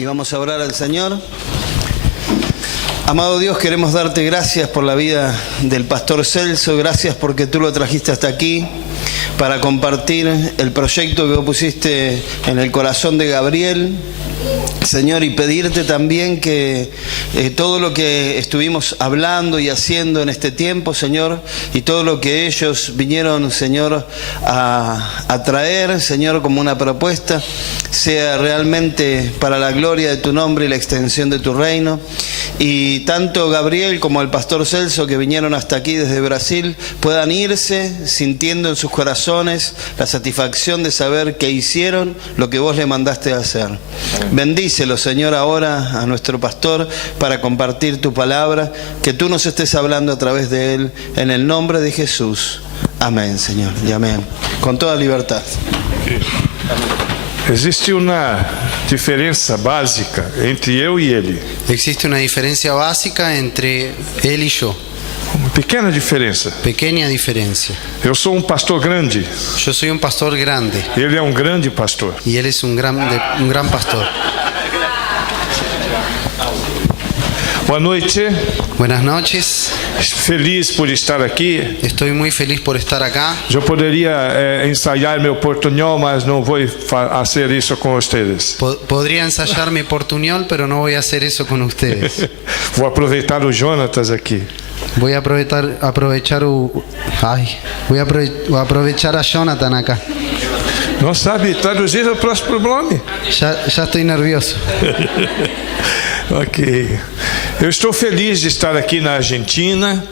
y vamos a orar al Señor. Amado Dios, queremos darte gracias por la vida del pastor Celso, gracias porque tú lo trajiste hasta aquí para compartir el proyecto que vos pusiste en el corazón de Gabriel, Señor, y pedirte también que todo lo que estuvimos hablando y haciendo en este tiempo, Señor, y todo lo que ellos vinieron, Señor, a traer, Señor, como una propuesta, sea realmente para la gloria de tu nombre y la extensión de tu reino. Y tanto Gabriel como el pastor Celso, que vinieron hasta aquí desde Brasil, puedan irse sintiendo en sus corazones la satisfacción de saber que hicieron lo que vos le mandaste a hacer. Bendícelo, Señor, ahora a nuestro pastor para compartir tu palabra, que tú nos estés hablando a través de él, en el nombre de Jesús. Amén, Señor, y amén. Con toda libertad. Existe uma diferença básica entre eu e ele. Existe una diferencia básica entre él y yo. Uma pequena diferença. Pequeña diferencia. Eu sou um pastor grande. Yo soy un pastor grande Ele é um grande pastor. y él es un gran pastor. Boa noite. Buenas noches. Feliz por estar aqui. Estoy muy feliz por estar acá. Eu poderia ensaiar meu portunhol, mas não vou fazer isso com vocês. Podría ensayar mi portuñol, pero no voy a hacer eso con ustedes. Vou aproveitar o Jonatas aqui. Voy a aprovechar a Jonathan acá. Não sabe traduzir o próximo nome? Ya estoy nervioso. Ok. Eu estou feliz de estar aqui na Argentina.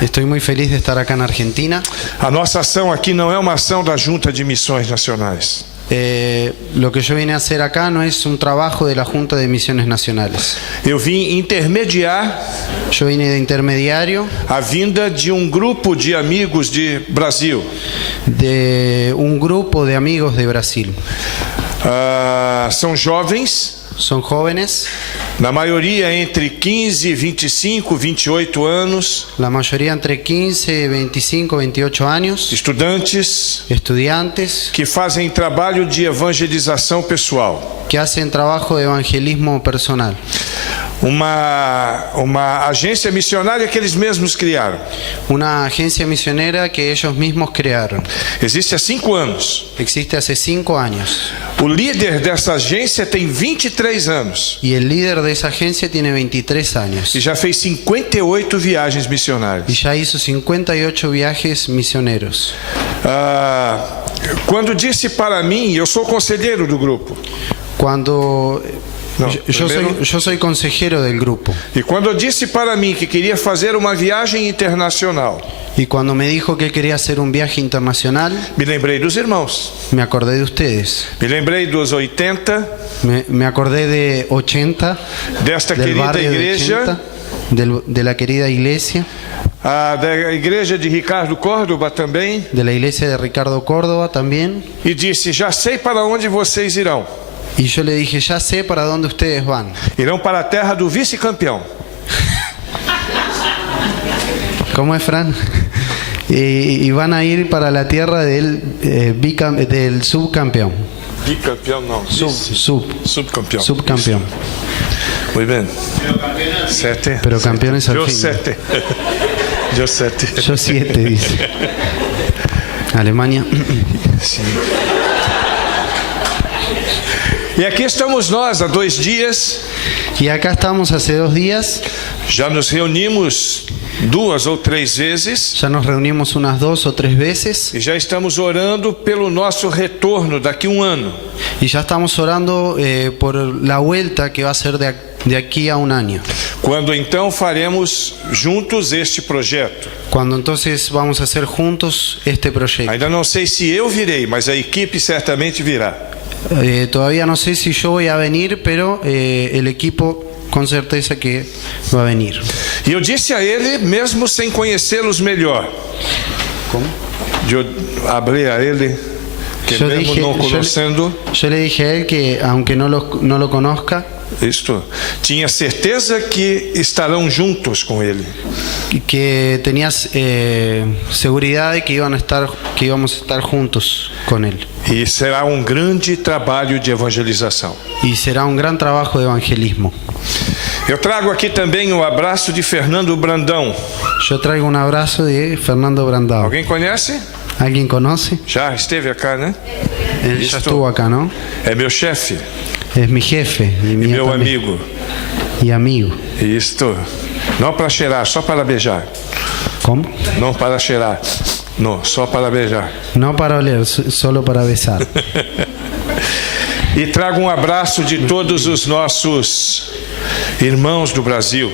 Estoy muy feliz de estar acá en Argentina. A nossa ação aqui não é uma ação da Junta de Missões Nacionais. Lo que yo vine a hacer acá no es un trabajo de la Junta de Misiones Nacionales. Eu vim intermediar Yo vine de intermediario a vinda de grupo de amigos de Brasil. de un grupo de amigos de Brasil. São jovens, Son jóvenes, na maioria entre 15, 25, 28 anos, la mayoría entre 15, 25, 28 años, estudantes estudiantes que fazem trabalho de evangelização pessoal. que hacen trabajo de evangelismo personal. Uma agência missionária que eles mesmos criaram. Una agencia misionera que ellos mismos crearon. Existe há 5 anos. Existe hace 5 años. O líder dessa agência tem 23 anos Y el líder de esa agencia tiene 23 años. e já fez 58 viagens Y missionárias. ya hizo 58 viajes misioneros. Quando disse para mim, eu sou conselheiro do grupo. Cuando No, yo soy consejero del grupo. E quando disse para mim que queria fazer uma viagem internacional, Y cuando me dijo que él quería hacer un viaje internacional, me lembrei dos irmãos. me acordé de ustedes. Me lembrei dos 80, Me acordé de 80, desta del querida barrio de igreja, 80, de la querida iglesia, da igreja de Ricardo Córdoba também, de la iglesia de Ricardo Córdoba también. e disse: já sei para onde vocês irão. Y yo le dije, ya sé para dónde ustedes van. Irão para a terra do vice-campeão. ¿Cómo es, Fran? Y van a ir para la tierra del subcampeón. Bicampeão não. Subcampeão. Subcampeón. Muito bem. 7. Pero campeones al Yo fin. 7. Yo 7. Yo 7, dice. Alemania. Sim. E aqui estamos nós há 2 dias. Y acá estamos hace 2 días. Já nos reunimos 2 ou 3 vezes. Ya nos reunimos unas 2 o 3 veces. E já estamos orando pelo nosso retorno daqui 1 ano. Y ya estamos orando por la vuelta que va a ser de aquí a 1 año. Quando então faremos juntos este projeto. Cuando entonces vamos a hacer juntos este proyecto. Ainda não sei se eu virei, mas a equipe certamente virá. Todavía no sé si yo voy a venir, pero el equipo con certeza que va a venir. E eu disse a ele, mesmo sem conhecê-los melhor. ¿Cómo? Eu hablé a ele que Yo mesmo dije- não yo le- conhecendo, Yo le dije a él que aunque no lo conozca, Isto, tinha certeza que estarão juntos com ele. que tenías seguridad de que íbamos a estar juntos con él. E será um grande trabalho de evangelização. Y será un gran trabajo de evangelismo. Eu trago aqui também o abraço de Fernando Brandão. Yo traigo un abrazo de Fernando Brandão. Alguém conhece? ¿Alguien conoce? Já esteve acá, né? Él ya estuvo acá, ¿no? É meu chefe Es mi jefe e mío meu también. amigo. Y amigo. Isto, não para cheirar, só para beijar. ¿Cómo? Não para cheirar, não, só para beijar. No para oler, solo para besar. E trago um abraço de todos os nossos irmãos do Brasil.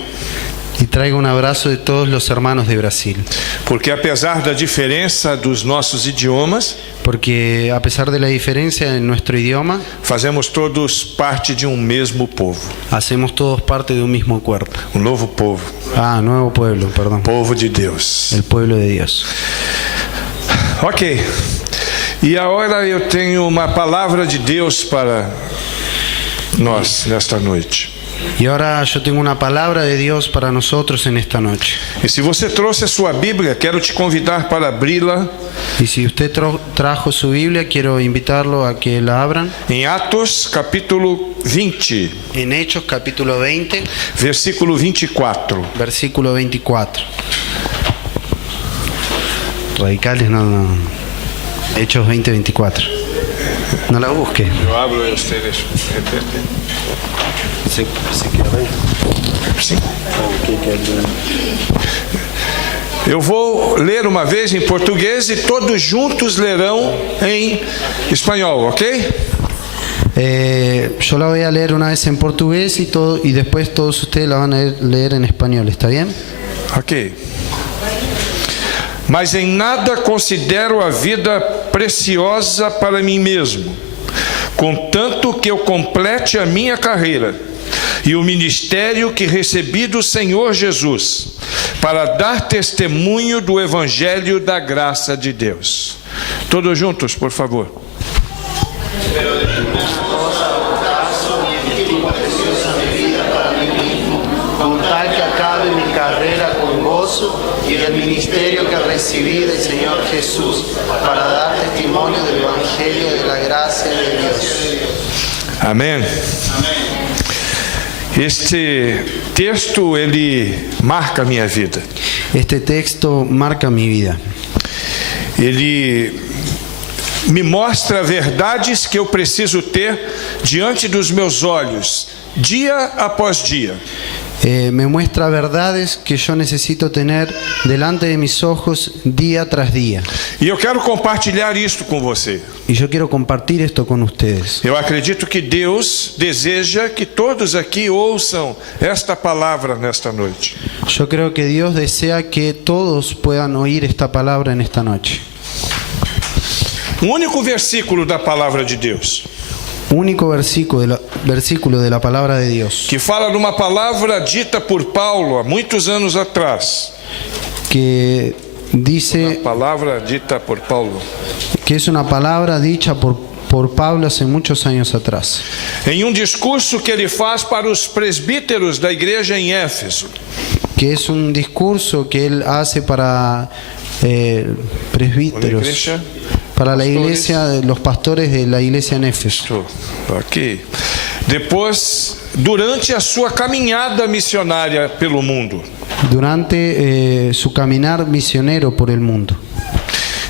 Y traigo un abrazo de todos los hermanos de Brasil. Porque apesar da diferença dos nossos idiomas, Porque a pesar de la diferencia en nuestro idioma, fazemos todos parte de um mesmo povo. hacemos todos parte de un mismo cuerpo. Um novo povo. Nuevo pueblo, perdón. Povo de Deus. El pueblo de Dios. Ok. E agora eu tenho uma palavra de Deus para nós nesta noite. Y ahora yo tengo una palabra de Dios para nosotros en esta noche. E se você trouxe a sua Bíblia, quero te convidar para abri-la Y si usted trajo su Biblia, quiero invitarlo a que la abran. em Atos capítulo 20, En Hechos capítulo 20, versículo 24. versículo 24. Radicales, no. Hechos 20, 24. No la busque. Eu abro e ustedes repetem. Eu vou ler uma vez em português e todos juntos lerão em espanhol, ok? Yo la voy a leer una vez en portugués y después todos ustedes la van a leer en español, ¿está bien? Ok. Mas em nada considero a vida preciosa para mim mesmo, contanto que eu complete a minha carreira e o ministério que recebi do Senhor Jesus, para dar testemunho do Evangelho da graça de Deus. Todos juntos, por favor. Con tal que acabe mi carrera con gozo y el ministerio que recibí del Señor Jesús para dar testimonio del Evangelio de la gracia de Dios. Amém. Este texto, ele marca a minha vida. Este texto marca mi vida. Ele me mostra verdades que eu preciso ter diante dos meus olhos, dia após dia. Me muestra verdades que yo necesito tener delante de mis ojos día tras día. E eu quero compartilhar isto com você. Y yo quiero compartir esto con ustedes. Eu acredito que Deus deseja que todos aqui ouçam esta palavra nesta noite. Yo creo que Dios desea que todos puedan oír esta palabra en esta noche. Um único versículo da palavra de Deus, Único versículo de la palabra de Dios que fala de uma palavra dita por Paulo há muitos anos atrás. que dice Palavra dita por Paulo. que es una palabra dicha por Pablo hace muchos años atrás. Em um discurso que ele faz para os presbíteros da igreja em Éfeso. Que es un discurso que él hace para presbíteros, iglesia, para la pastores. iglesia, los pastores de la iglesia en Éfeso. Ok. Depois, durante a sua caminhada missionária pelo mundo. Durante su caminar misionero por el mundo.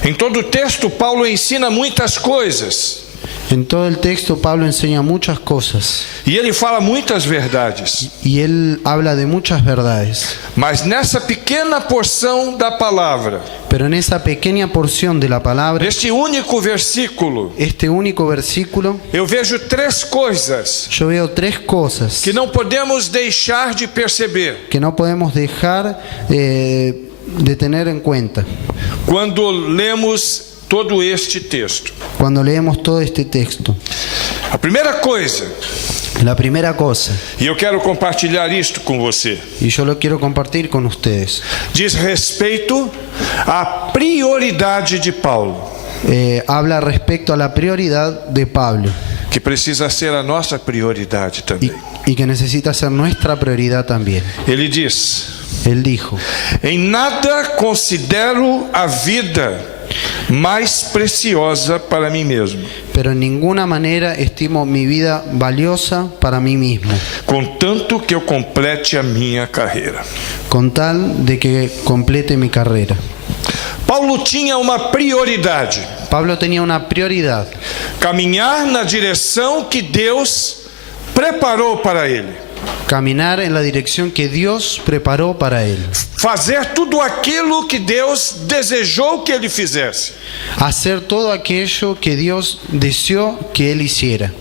Em todo o texto, Paulo ensina muitas coisas. En todo el texto Pablo enseña muchas cosas E ele fala muitas verdades. y él habla de muchas verdades. Mas nessa pequena porção da palavra, Pero en esa pequeña porción de la palabra, neste único versículo, este único versículo, eu vejo três coisas yo veo tres cosas que não podemos deixar de perceber que no podemos dejar de tener en cuenta quando lemos todo este texto. cuando leemos todo este texto. A primeira coisa, La primera cosa, e eu quero compartilhar isto com você, y yo lo quiero compartir con ustedes, diz respeito à prioridade de Paulo, habla respecto a la prioridad de Pablo que precisa ser a nossa prioridade também. y que necesita ser nuestra prioridad también. Ele diz: Él dijo: em nada considero a vida mais preciosa para mim mesmo, pero en ninguna manera estimo mi vida valiosa para mí mismo, contanto que eu complete a minha carreira. con tal de que complete mi carrera. Paulo tinha uma prioridade: Pablo tenía una prioridad: caminhar na direção que Deus preparou para ele, caminar en la dirección que Dios preparó para él, fazer tudo aquilo que Deus desejou que ele fizesse. hacer todo aquello que Dios deseó que él hiciera.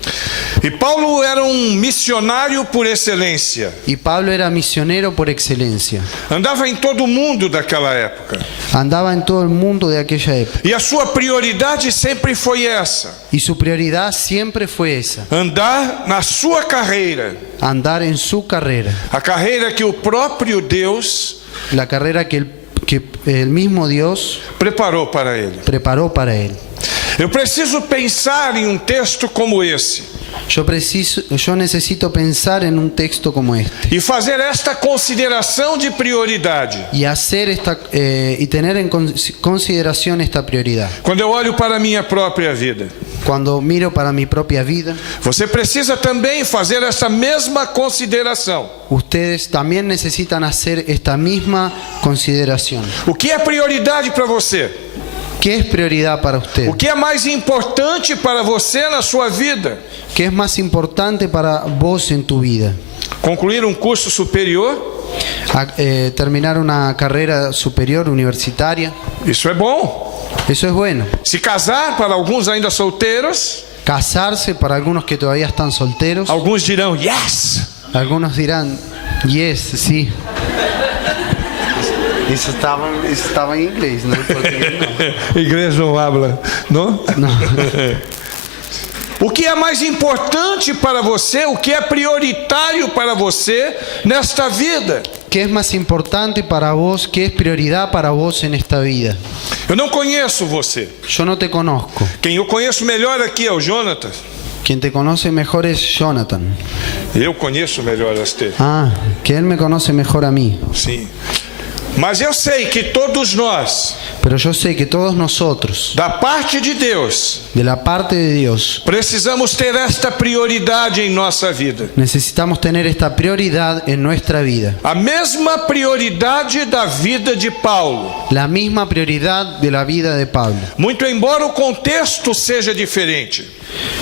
E Paulo era missionário por excelência. Y Pablo era misionero por excelencia. Andava em todo o mundo daquela época. Andaba en todo el mundo de aquella época. E a sua prioridade sempre foi essa: Y su prioridad siempre fue esa: andar na sua carreira. andar en su carrera. A carreira que o próprio Deus La carrera que el mismo Dios preparou para ele. preparó para él. Eu preciso pensar em texto como esse Yo necesito pensar en un texto como este e fazer esta consideração de prioridade. y hacer y tener en consideración esta prioridad. Quando eu olho para a minha própria vida, Cuando miro para mi propia vida, você precisa também fazer essa mesma consideração. ustedes también necesitan hacer esta misma consideración. O que é prioridade para você? ¿Qué es prioridad para O usted? que é mais importante para você na sua vida? ¿Qué es más importante para vos en tu vida? Concluir um curso superior? Terminar una carrera superior universitaria. Isso é bom. Eso es bueno. Se casar, para alguns ainda solteiros, Casarse, para algunos que todavía están solteros. alguns dirão yes. Algunos dirán, yes, sí. Eso estaba en inglés, ¿no? En portugués, no. Igreja não habla, não? No. O que é mais importante para você? O que é prioritário para você nesta vida? ¿Qué es más importante para vos? ¿Qué es prioridad para vos en esta vida? Eu não conheço você. Yo no te conozco. Quem eu conheço melhor aqui é o Jonathan. Quien te conoce mejor es Jonathan. Eu conheço melhor este. Ah, que él me conoce mejor a mí. Sim. Mas eu sei que todos nós, Pero yo sé que todos nosotros, da parte de Deus, de la parte de Dios, precisamos ter esta prioridade em nossa vida. necesitamos tener esta prioridad en nuestra vida. A mesma prioridade da vida de Paulo. La misma prioridad de la vida de Pablo. Muito embora o contexto seja diferente.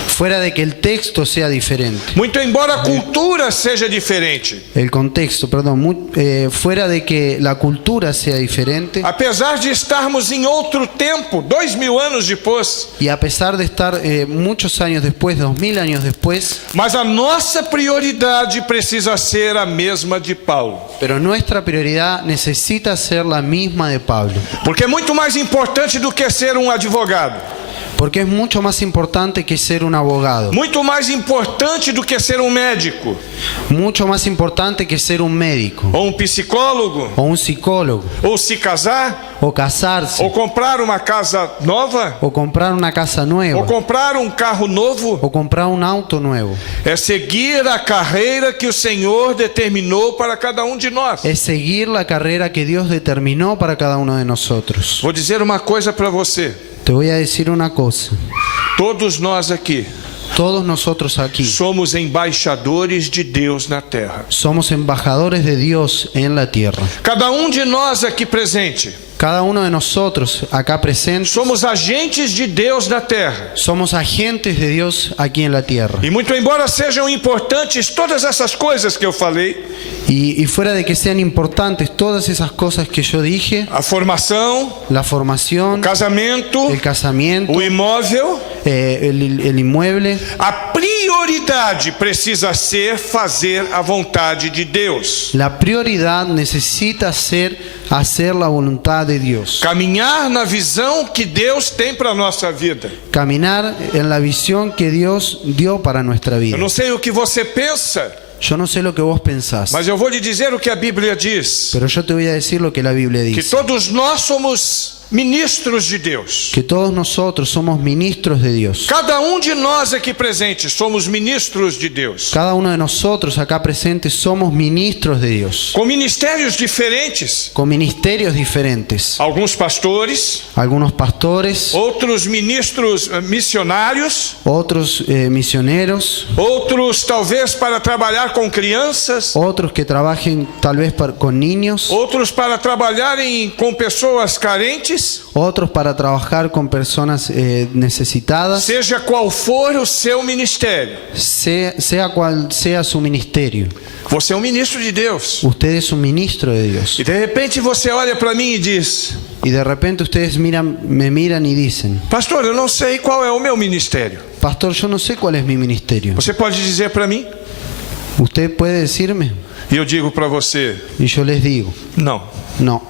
Fuera de que el texto sea diferente. Muito embora a cultura seja diferente. El contexto, perdón. Fuera de que la cultura sea diferente. Apesar de estarmos em outro tempo, 2000 anos depois. Y a pesar de estar muchos años después, 2000 años después. Mas a nossa prioridade precisa ser a mesma de Paulo. Pero nuestra prioridad necesita ser la misma de Pablo. Porque é muito mais importante do que ser um advogado. Porque es mucho más importante que ser un abogado. Muito mais importante do que ser um médico. Mucho más importante que ser un médico. Ou um psicólogo. O un psicólogo. Ou se casar. O casarse. Ou comprar uma casa nova. O comprar una casa nueva. Ou comprar um carro novo. O comprar un auto nuevo. É seguir a carreira que o Senhor determinou para cada um de nós. Es seguir la carrera que Dios determinó para cada uno de nosotros. Vou dizer uma coisa para você. Te voy a decir una cosa. Todos nós aqui Todos nosotros aquí somos embaixadores de Deus na terra. somos embajadores de Dios en la tierra. Cada um de nós aqui presente Cada uno de nosotros acá presentes somos agentes de Deus na terra. somos agentes de Dios aquí en la tierra. E muito embora sejam importantes todas essas coisas que eu falei, Y fuera de que sean importantes todas esas cosas que yo dije, a formação, la formación, o casamento, el casamiento, o imóvel, el inmueble, a prioridade precisa ser fazer a vontade de Deus. la prioridad necesita ser hacer la voluntad de Dios. Caminhar na visão que Deus tem para a nossa vida. Caminar en la visión que Dios dio para nuestra vida. Eu não sei o que você pensa, Yo no sé lo que vos pensás, mas eu vou lhe dizer o que a Bíblia diz. pero yo te voy a decir lo que la Biblia Que dice. todos nós somos ministros de Deus. que todos nosotros somos ministros de Dios. Cada de nós aqui presentes somos ministros de Deus. Cada uno de nosotros acá presentes somos ministros de Dios, Com ministérios diferentes. con ministerios diferentes. Alguns pastores, Algunos pastores, outros ministros missionários, otros misioneros, outros talvez para trabalhar com crianças, otros que trabajen tal vez con niños, outros para trabalharem com pessoas carentes. otros para trabajar con personas necesitadas. Seja qual for o seu ministério, Sea cual sea su ministerio, você é um ministro de Deus. usted es un ministro de Dios. E de repente você olha para mim e diz: Y de repente ustedes me miran y dicen: pastor, eu não sei qual é o meu ministério. pastor, yo no sé cuál es mi ministerio. Você pode dizer para mim? ¿Usted puede decirme? E eu digo para você: Y yo les digo: não. no,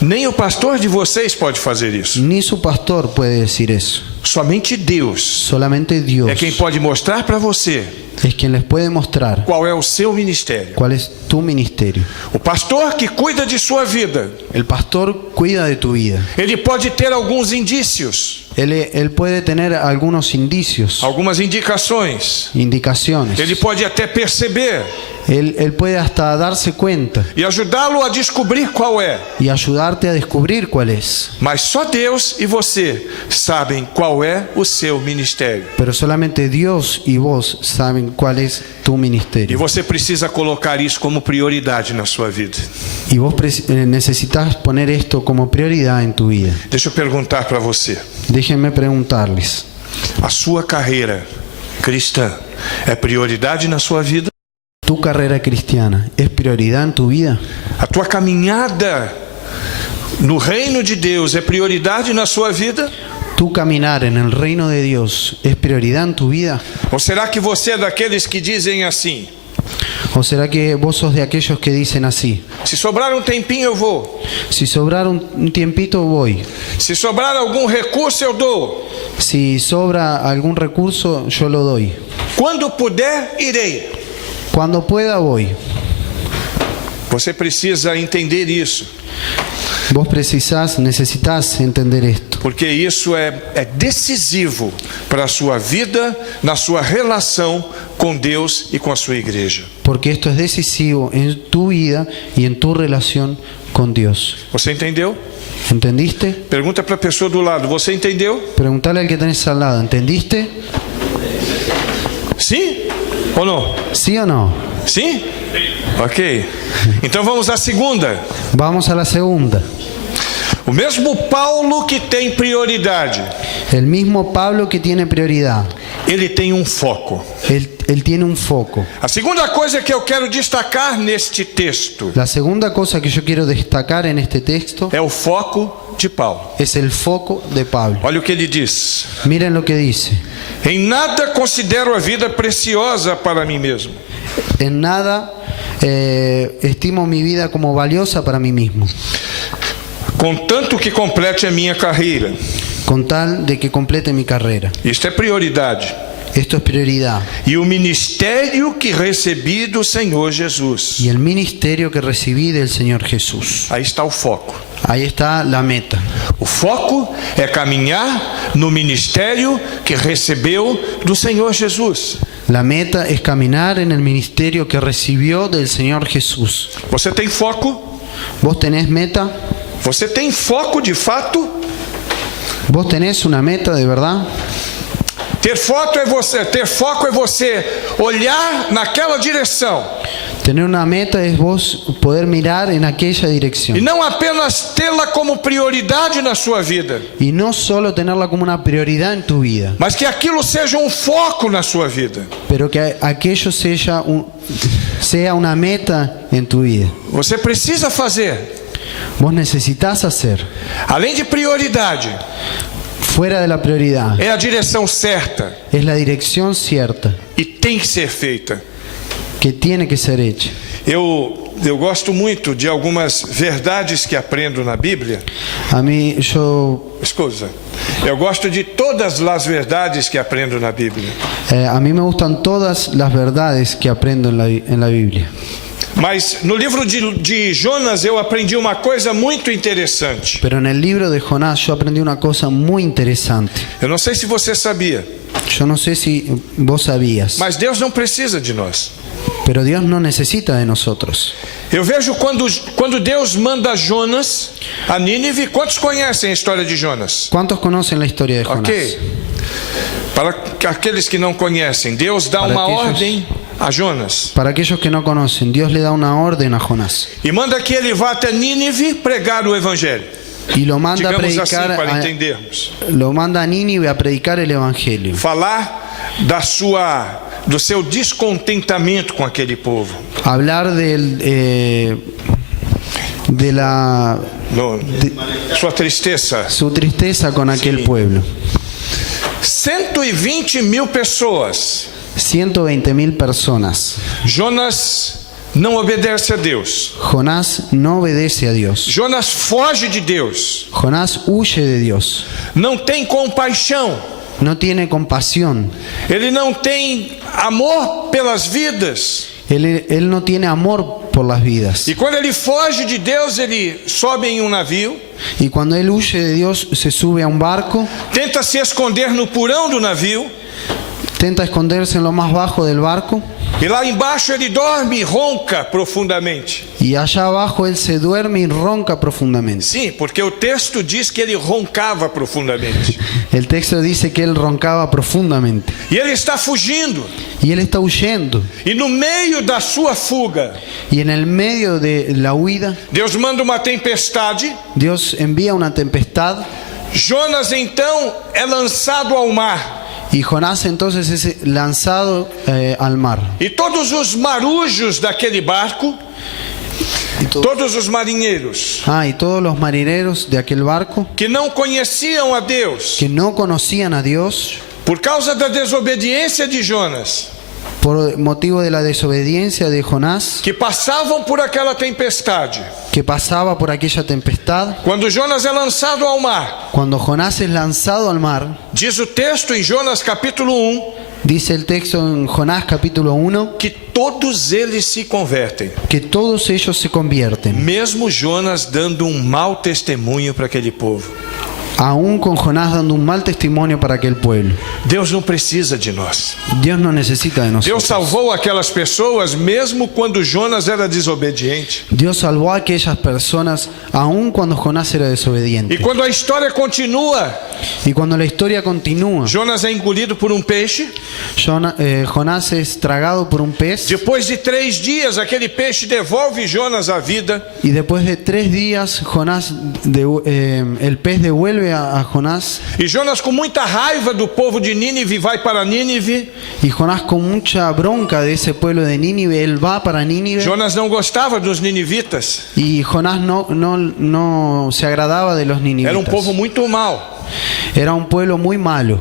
Nem o pastor de vocês pode fazer isso. ni su pastor puede decir eso. Somente Deus Solamente Dios é quem pode mostrar para você es quien les puede mostrar qual é o seu ministério. cuál es tu ministerio. O pastor que cuida de sua vida, El pastor cuida de tu vida. ele pode ter alguns indícios, Él puede tener algunos indicios, algumas indicações. indicaciones. Ele pode até perceber Él puede hasta darse cuenta e ajudá-lo a descobrir qual é. y ayudarte a descubrir cuál es. Mas só Deus e você sabem qual é o seu ministério. Pero solamente Dios y vos saben cuál es tu E ministerio. você precisa colocar isso como prioridade na sua vida. Y vos necesitas poner esto como prioridad en tu vida. Deixa eu perguntar para você. Déjenme preguntarles: A sua carreira cristã é prioridade na sua vida? ¿tu carrera cristiana es prioridad en tu vida? A tua caminhada no reino de Deus é prioridade na sua vida? ¿Tu caminar en el reino de Dios es prioridad en tu vida? Ou será que você é daqueles que dizem assim: ¿O será que vos sos de aquellos que dicen así: se sobrar um tempinho eu vou, si sobrar un tiempito voy, se sobrar algum recurso eu dou, si sobra algún recurso yo lo doy, quando puder irei? cuando pueda voy? Você precisa entender isso, Vos necesitas entender esto, porque isso é decisivo para a sua vida, na sua relação com Deus e com a sua igreja. porque esto es decisivo en tu vida y en tu relación con Dios. Você entendeu? ¿Entendiste? Pergunta para a pessoa do lado: você entendeu? Preguntale al que tenés al lado: ¿entendiste? Sim ou não? ¿Sí o no? Sim? Ok. Então vamos à segunda. Vamos a la segunda. O mesmo Paulo que tem prioridade, El mismo Pablo que tiene prioridad, ele tem um foco. él tiene un foco. A segunda coisa que eu quero destacar neste texto La segunda cosa que yo quiero destacar en este texto é o foco de Paulo. es el foco de Pablo. Olha o que ele diz: Miren lo que dice: em nada considero a vida preciosa para mim mesmo, en nada estimo mi vida como valiosa para mí mismo, contanto que complete a minha carreira. con tal de que complete mi carrera. Isto é prioridade. Esto es prioridad. E o ministério que recebi do Senhor Jesus. Y el ministerio que recibí del Señor Jesús. Aí está o foco. Ahí está la meta. O foco é caminhar no ministério que recebeu do Senhor Jesus. La meta es caminar en el ministerio que recibió del Señor Jesús. Você tem foco? ¿Vos tenés meta? Você tem foco de fato? ¿Vos tenés una meta de verdad? Ter foco é você olhar naquela direção Tener una meta es vos poder mirar en aquella e dirección. não apenas tê-la como prioridade na sua vida, Y no solo tenerla como una prioridad en tu vida, mas que aquilo seja um foco na sua vida. pero que aquello sea una meta en tu vida. Você precisa fazer, Vos necesitas hacer, além de prioridade, fuera de la prioridad, é a direção certa es la dirección cierta e tem que ser feita. que tiene que ser hecha. Eu gosto muito de algumas verdades que aprendo na Bíblia. Escusa, eu gosto de todas as verdades que aprendo na Bíblia. A mí me gustan todas las verdades que aprendo en la Biblia. Mas no livro de Jonas eu aprendi uma coisa muito interessante. Pero en el libro de Jonás yo aprendí una cosa muy interesante. Eu não sei se você sabia, Yo no sé si vos sabías, mas Deus não precisa de nós. pero Dios no necesita de nosotros. Eu vejo quando Deus manda Jonas a Nínive. Quantos conhecem a história de Jonas? ¿Cuántos conocen la historia de Jonás? Ok. Para aqueles que não conhecem, Deus dá Para uma aqueles- ordem a Jonas Para aquellos que no conocen, Dios le da una orden a Jonás e manda que ele vá até Nínive pregar o evangelho. y lo manda a Digamos assim, predicar, para entendermos. lo manda a Nínive a predicar el evangelio, Falar do seu descontentamento com aquele povo. hablar de Sua tristeza. su tristeza con aquel Sí. pueblo. 120.000 pessoas. 120.000 personas. Jonas não obedece a Deus. Jonás no obedece a Dios. Jonas foge de Deus. Jonás huye de Dios. Não tem compaixão. No tiene compasión. Ele não tem amor pelas vidas. Él no tiene amor por las vidas. E quando ele foge de Deus, ele sobe em um navio, Y cuando él huye de Dios, se sube a un barco, tenta se esconder no porão do navio, intenta esconderse en lo más bajo del barco, e lá embaixo ele dorme e ronca profundamente. y allá abajo él se duerme y ronca profundamente. Sim, porque o texto diz que ele roncava profundamente. El texto dice que él roncaba profundamente. E ele está fugindo. Y él está huyendo. E no meio da sua fuga, Y en el medio de la huida, Deus manda uma tempestade. Dios envía una tempestad. Jonas então é lançado ao mar. Y Jonás entonces es lanzado al mar. E todos os marujos daquele barco, todos os marinheiros Y todos los marineros de aquel barco que não conheciam a Deus, que no conocían a Dios, por causa da desobediência de Jonas, por motivo de la desobediencia de Jonás, que passavam por aquela tempestade. que pasaba por aquella tempestad, Quando Jonas é lançado ao mar, cuando Jonás es lanzado al mar, diz o texto em Jonas capítulo 1, dice el texto en Jonás capítulo 1, que todos eles se convertem, que todos ellos se convierten, mesmo Jonas dando um mau testemunho para aquele povo. aún con Jonás dando un mal testimonio para aquel pueblo. Deus não precisa de nós. Dios no necesita de Deus nosotros. salvou aquelas pessoas mesmo quando Jonas era desobediente. Dios salvó a aquellas personas aún cuando Jonás era E desobediente. quando a história continua, Y cuando la historia continúa, Jonas é engolido por um peixe. Jonás es tragado por un pez, Depois de 3 dias, aquele peixe devolve Jonas à vida. y después de 3 días el pez devuelve a Jonás, E Jonas, com muita raiva do povo de Nínive, vai para Nínive. y Jonás con mucha bronca de ese pueblo de Nínive, él va para Nínive, Jonas não gostava dos ninivitas. y Jonás no se agradaba de los Era um ninivitas. povo muito mau. Era un pueblo muy malo,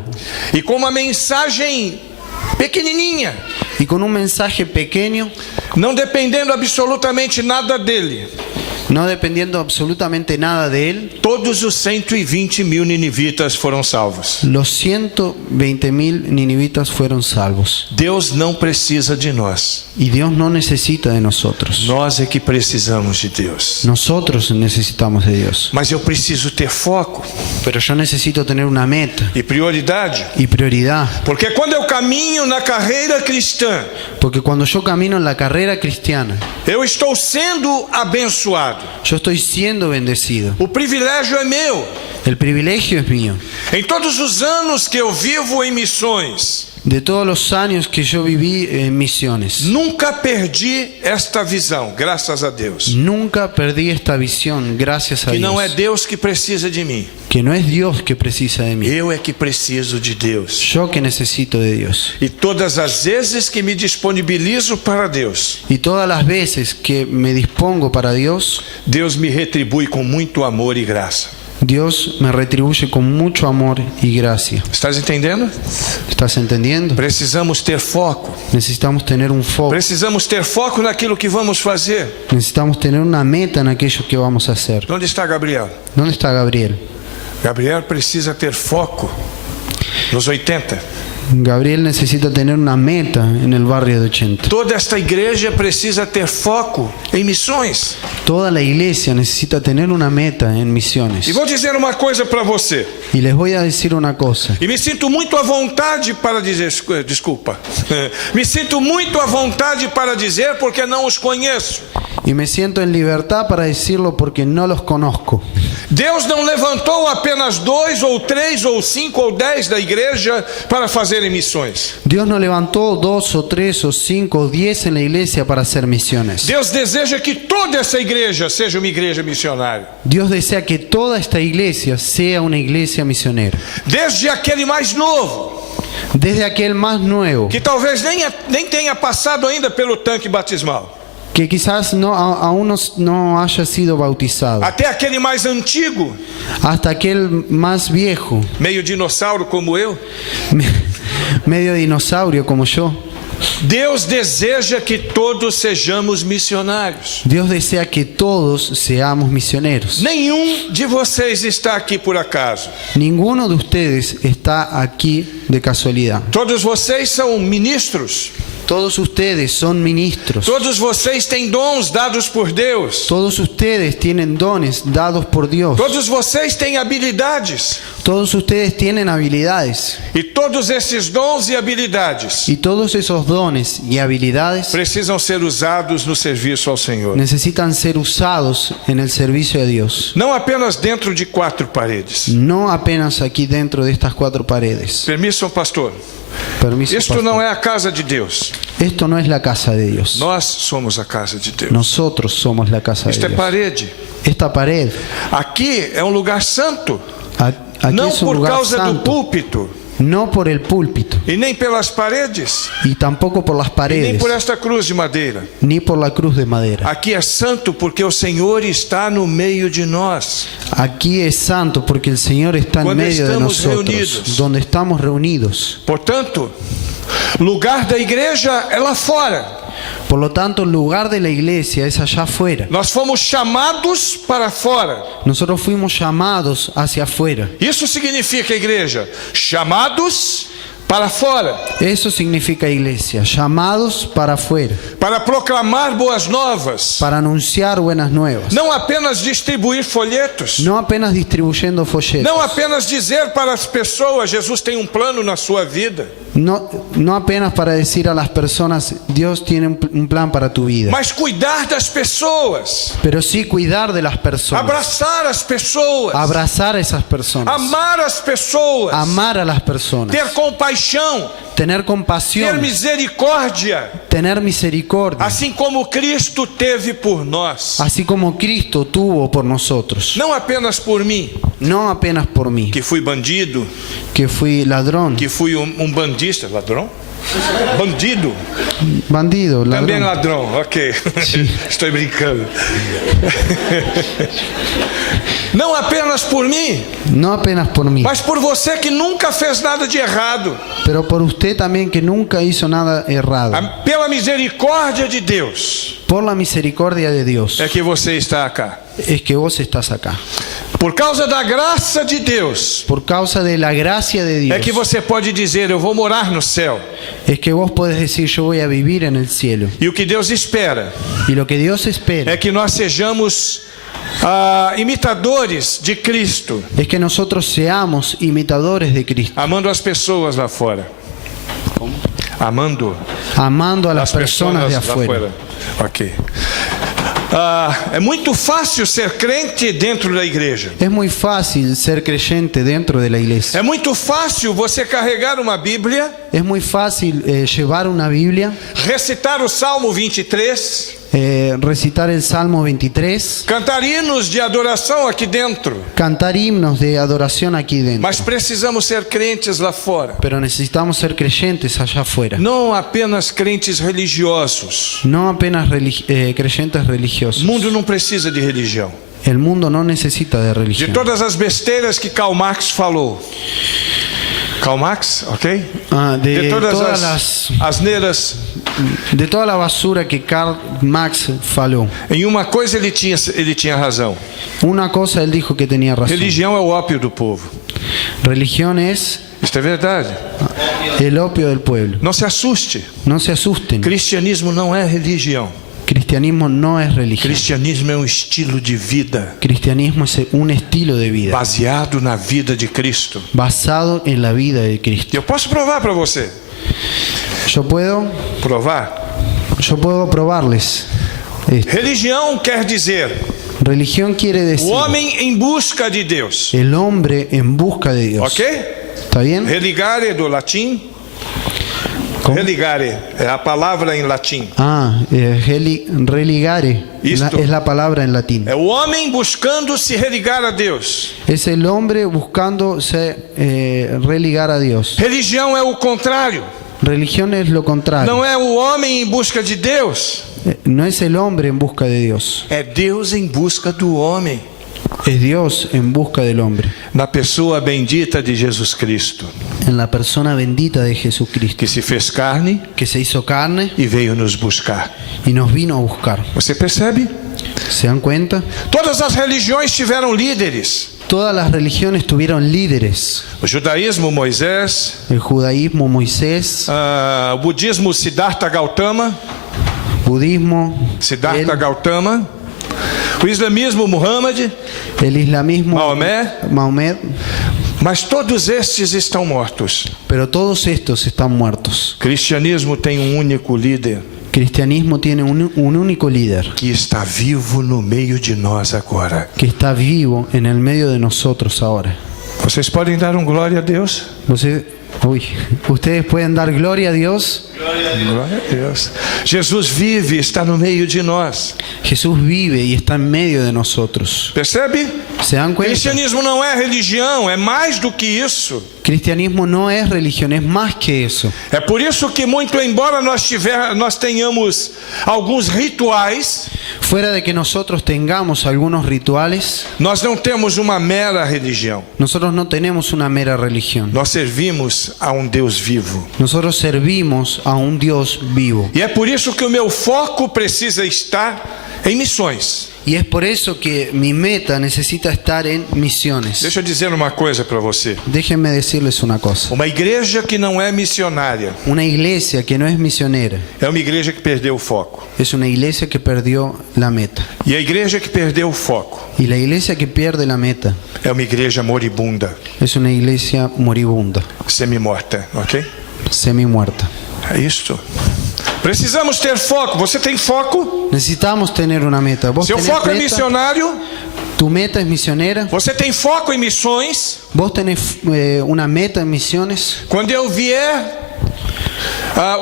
E com uma mensagem pequenininha, y con un mensaje pequeño, não dependendo absolutamente nada dele, no dependiendo absolutamente nada de él, todos os 120.000 ninivitas foram salvos. los 120.000 ninivitas fueron salvos. Deus não precisa de nós. Y Dios no necesita de nosotros. Nós é que precisamos de Deus. Nosotros necesitamos de Dios. Mas eu preciso ter foco Pero yo necesito tener una meta e prioridade. y prioridad. Porque quando eu caminho na carreira cristã, Porque cuando yo camino en la carrera cristiana, eu estou sendo abençoado. yo estoy siendo bendecido. O privilégio é meu. El privilegio es mío. Em todos os anos que eu vivo em missões, De todos los años que yo viví en misiones, nunca perdi esta visão, graças a Deus. nunca perdí esta visión, gracias a Que não é Dios. Deus que precisa de mim. Que no es Dios que precisa de mí. Eu é que preciso de Deus. Yo que necesito de Dios. E todas as vezes que me disponibilizo para Deus, Y todas las veces que me dispongo para Dios, Deus me retribui com muito amor e graça. Dios me retribuye con mucho amor y gracia. Estás entendendo? ¿Estás entendiendo? Precisamos ter foco. Necesitamos tener un foco. Precisamos ter foco naquilo que vamos fazer. Necesitamos tener una meta en aquello que vamos a hacer. Onde está Gabriel? ¿Dónde está Gabriel? Gabriel precisa ter foco nos 80. Gabriel necesita tener una meta en el barrio de 80. Toda esta igreja precisa ter foco em missões. Toda la iglesia necesita tener una meta en misiones. E vou dizer uma coisa para você. Y les voy a decir una cosa. E me sinto muito à vontade para dizer, desculpa. Me sinto muito à vontade para dizer porque não os conheço. Y me siento en libertad para decirlo porque no los conozco. Deus não levantou apenas 2 ou 3 ou 5 ou 10 da igreja para fazerem missões. Dios no levantó 2 o 3 o 5 o 10 en la iglesia para hacer misiones. Deus deseja que toda essa igreja seja uma igreja missionária. Dios desea que toda esta iglesia sea una iglesia misionera. Desde aquele mais novo, Desde aquel más nuevo, que talvez nem tenha passado ainda pelo tanque batismal, que quizás aún no haya sido bautizado, até aquele mais antigo, hasta aquel más viejo, meio dinossauro como eu. medio dinosaurio como yo. Deus deseja que todos sejamos missionários. Dios desea que todos seamos misioneros. Nenhum de vocês está aqui por acaso. Ninguno de ustedes está aquí de casualidad. Todos vocês são ministros. Todos ustedes son ministros. Todos vocês têm dons dados por Deus. Todos ustedes tienen dones dados por Dios. Todos vocês têm habilidades. Todos ustedes tienen habilidades. E todos esses dons e habilidades Y todos esos dones y habilidades precisam ser usados no serviço ao Senhor. necesitan ser usados en el servicio de Dios. Não apenas dentro de 4 paredes. No apenas aquí dentro de estas 4 paredes. Permissão, pastor. Permiso, Isto pastor. não é a casa de Deus. Esto no es la casa de Dios. Nós somos a casa de Deus. Nosotros somos la casa de Isto é Dios. parede. Esta pared, Aqui é um lugar santo. aquí Não es un por lugar causa do santo, púlpito no por el púlpito e nem pelas paredes y tampoco por las e nem paredes, por esta cruz de madeira. ni por la cruz de madera. Aqui é santo porque o Senhor está no meio de nós. Aquí es santo porque el Señor está en Cuando medio de estamos nosotros, reunidos. donde estamos reunidos. Portanto, lugar da igreja é lá fora. Por lo tanto, el lugar de la iglesia es allá afuera. Nós fomos chamados para fora. Nosotros fuimos llamados hacia afuera. Isso significa, igreja, chamados para fora, Eso significa iglesia, llamados para afuera, para proclamar boas novas, para anunciar buenas nuevas. não apenas distribuir folhetos, No apenas distribuyendo folletos. não apenas dizer para as pessoas, Jesus tem um plano na sua vida, No apenas para decir a las personas, Dios tiene un plan para tu vida. mas cuidar das pessoas, Pero sí cuidar de las personas. abraçar as pessoas, Abrazar a esas personas. amar as pessoas, Amar a las personas. ter compaixão, Tener ter compasión. misericórdia, Tener misericordia. assim como Cristo teve por nós, Así como Cristo tuvo por nosotros. não apenas por mim, No apenas por mí, que fui bandido, que fui ladrón. que fui bandista, ladrão? Bandido, Bandido, ladrón. também ladrão, ok, estou brincando. Não apenas por mim, No apenas por mí, mas por você que nunca fez nada de errado, pero por usted también que nunca hizo nada errado. pela misericórdia de Deus, Por la misericordia de Dios é que você está acá. es que vos estás acá. Por causa da graça de Deus, Por causa de la gracia de Dios é que você pode dizer: eu vou morar no céu. es que vos podés decir yo voy a vivir en el cielo. E o que Deus espera Y lo que Dios espera é que nós sejamos imitadores de Cristo, es que nosotros seamos imitadores de Cristo, amando as pessoas lá fora. Amando amando a las as personas de lá afuera. Ok. É muito fácil ser crente dentro da igreja. Es muy fácil ser creyente dentro de la iglesia. É muito fácil você carregar uma Bíblia, Es muy fácil llevar una Biblia, recitar o Salmo 23, recitar el Salmo 23, cantar hinos de adoração aqui dentro. cantar himnos de adoración aquí dentro. Mas precisamos ser crentes lá fora. Pero necesitamos ser creyentes allá afuera. Não apenas crentes religiosos. No apenas creyentes O religiosos. mundo não precisa de religião. El mundo no necesita de De religión. todas as besteiras que Karl Marx falou. Karl Marx, ok? De todas todas as asneiras. De toda la basura que Karl Marx falou, Em uma coisa ele tinha razão. una cosa él dijo que tenía razón. Religião é o ópio do povo. Religión es Isto é verdade. El opio del pueblo. Não se assuste. No se asusten. Cristianismo não é religião. Cristianismo no es religión. Cristianismo é um estilo de vida Cristianismo es un estilo de vida baseado na vida de Cristo. basado en la vida de Cristo. E eu posso provar para você. Yo puedo probarles esto. Religião quer dizer Religión quiere o decir homem em busca de Deus. el hombre en busca de Dios. Ok? ¿Está bien? Religare do latim. ¿Cómo? Religare é a palavra em latim. Religare Esto. es la palabra en latín. É o homem buscando se religar a Deus. Es el hombre buscando religar a Dios. Religião é o contrário. Religión es lo contrario. Não é o homem em busca de Deus. No es el hombre en busca de Dios. É Deus em busca do homem. Es Dios en busca del hombre. Na pessoa bendita de Jesus Cristo, En la persona bendita de Jesucristo, que se fez carne que se hizo carne e veio nos buscar. y nos vino a buscar. Você percebe? ¿Se dan cuenta? Todas as religiões tiveram líderes. Todas las religiones tuvieron líderes. O judaísmo, Moisés. El judaísmo, Moisés. O budismo, Siddhartha Gautama. Budismo, Siddhartha Gautama. O islamismo, Muhammad. el islamismo, Maomé. Mahomet. Mas todos estes estão mortos. Pero todos estos están muertos. Cristianismo tem um único líder Cristianismo tiene un único líder que está vivo no meio de nós agora. que está vivo en el medio de nosotros ahora. Vocês podem dar glória a Deus? Ustedes pueden dar gloria a Dios. Glória a Deus. Jesus vive, está no meio de nós. Jesús vive y está en medio de nosotros. Percebe? ¿Se dan cuenta? Cristianismo não é religião, é mais do que isso. Cristianismo no es religión, es más que eso. É por isso que, muito embora nós tenhamos alguns rituais, Fuera de que nosotros tengamos algunos rituales, nós não temos uma mera religião. nosotros no tenemos una mera religión. Nós servimos a um Deus vivo. Nosotros servimos a un Dios vivo. E é por isso que o meu foco precisa estar em missões. Y es por eso que mi meta necesita estar en misiones. Deixa eu dizer uma coisa para você. Déjenme decirles una cosa. Uma igreja que não é missionária Una iglesia que no es misionera é uma igreja que perdeu o foco. es una iglesia que perdió la meta. E a igreja que perdeu o foco Y la iglesia que pierde la meta é uma igreja moribunda, es una iglesia moribunda, semi-morta, ok? semi-muerta. É isso. Precisamos ter foco. Você tem foco? Necesitamos tener una meta. ¿Vos Seu tenés foco é meta? missionário? ¿Tu meta es misionera? Você tem foco em missões? ¿Vos tenés una meta en misiones? Quando eu vier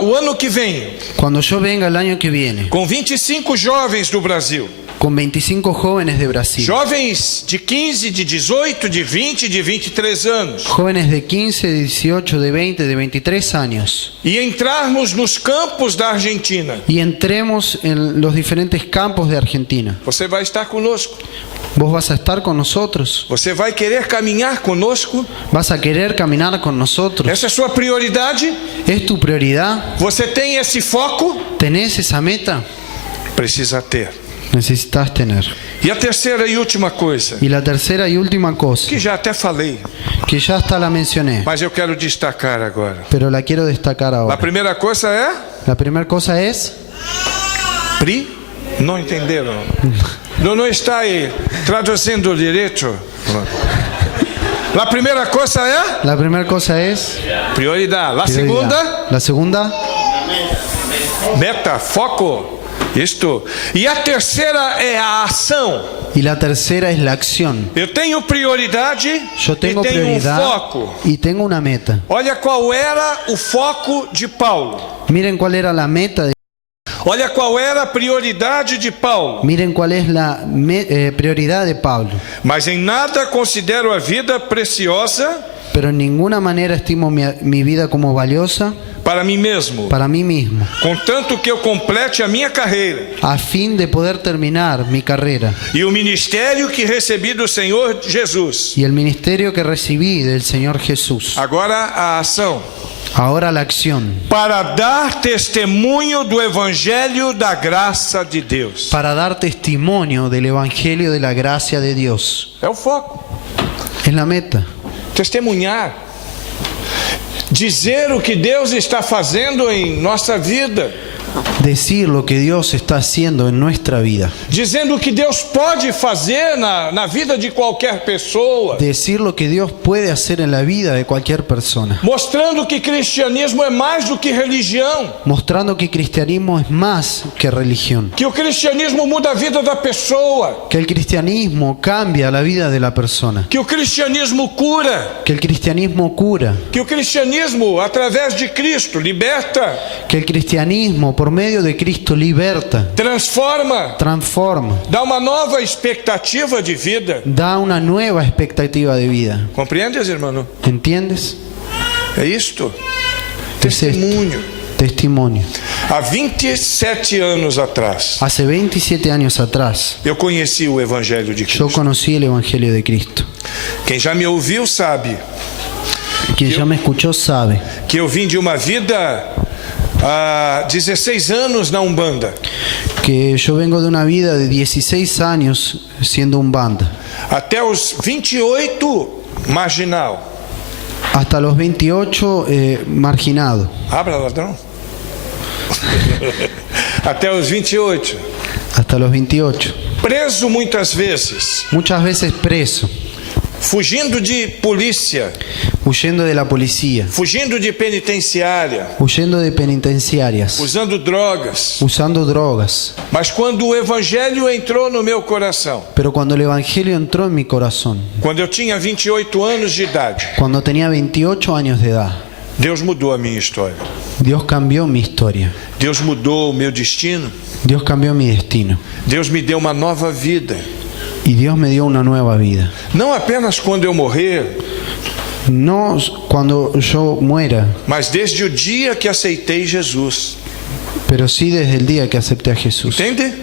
o ano que vem, Cuando yo venga el año que viene com 25 jovens do Brasil, con 25 jóvenes de Brasil, jovens de 15, de 18, de 20, de 23 anos, jóvenes de 15, de 18, de 20, de 23 años, e entrarmos nos campos da Argentina, y entremos en los diferentes campos de Argentina, você vai estar conosco. vos vas a estar con nosotros, Você vai querer caminhar conosco? vas a querer caminar con nosotros. Essa é a sua prioridade? ¿Es tu prioridad? Você tem esse foco? ¿Tenés esa meta? Precisa ter. Necesitas tener. E a terceira e última coisa, Y la tercera y última cosa, que já até falei, que ya hasta la mencioné, mas eu quero destacar agora. pero la quiero destacar A ahora. primeira coisa é La primera cosa es Não entenderam? Não está aí traduzindo direito? A primeira coisa é La primera cosa es prioridade. A prioridad. segunda, La segunda, meta, foco. Isto. E a terceira é a ação. y la tercera es la acción. Eu tenho prioridade Yo tengo e tenho prioridad foco. y tengo una meta. Olha qual era o foco de Paulo. Miren cuál era la meta de, Olha qual era a prioridade de Paulo. miren cuál es la prioridad de Pablo. Mas em nada considero a vida preciosa Pero en ninguna manera estimo mi vida como valiosa para mim mesmo, para mí mismo, contanto que eu complete a minha carreira a fin de poder terminar mi carrera e o ministério que recebi do Senhor Jesus. y el ministerio que recibí del Señor Jesús. Agora a ação. Ahora la acción, Para dar testemunho do evangelho da graça de Deus. para dar testimonio del Evangelio de la gracia de Dios. É o foco. Es la meta. Testemunhar. dizer o que Deus está fazendo em nossa vida, decir lo que Dios está haciendo en nuestra vida, dizendo o que Deus pode fazer na vida de qualquer pessoa, decir lo que Dios puede hacer en la vida de cualquier persona, mostrando que cristianismo é mais do que religião, mostrando que cristianismo es más que religión, que o cristianismo muda a vida da pessoa, que el cristianismo cambia la vida de la persona, que o cristianismo cura, que el cristianismo cura, que o cristianismo, através de Cristo, liberta, que el cristianismo por medio de Cristo liberta, transforma, transforma, dá uma nova expectativa de vida. da una nueva expectativa de vida. Compreendes, irmão? ¿Entiendes? É isto. Es esto. Testemunho. Testimonio. Há 27 anos atrás, Hace 27 años atrás, eu conheci o Evangelho de yo Cristo. conocí el Evangelio de Cristo. Quem já me ouviu sabe Quien ya me escuchó sabe que eu vim de uma vida há 16 anos na Umbanda. que yo vengo de una vida de 16 años siendo un banda. Até os 28, marginal. Hasta los 28 marginado. Abra, ladrão. Até os 28. Hasta los 28. Preso muitas vezes. Muchas veces preso. Fugindo de polícia. Huyendo de la policía. Fugindo de penitenciária. Huyendo de penitenciarias. Usando drogas. Usando drogas. Mas quando o Evangelho entrou no meu coração, Pero cuando el Evangelio entró en mi corazón, quando eu tinha 28 anos de idade, cuando tenía 28 años de edad, Deus mudou a minha história. Dios cambió mi historia. Deus mudou o meu destino. Dios cambió mi destino. Deus me deu uma nova vida. Y Dios me dio una nueva vida. Não apenas quando eu morrer, No cuando yo muera, mas desde o dia que aceitei Jesus. pero sí desde el día que acepté a Jesús. Entende?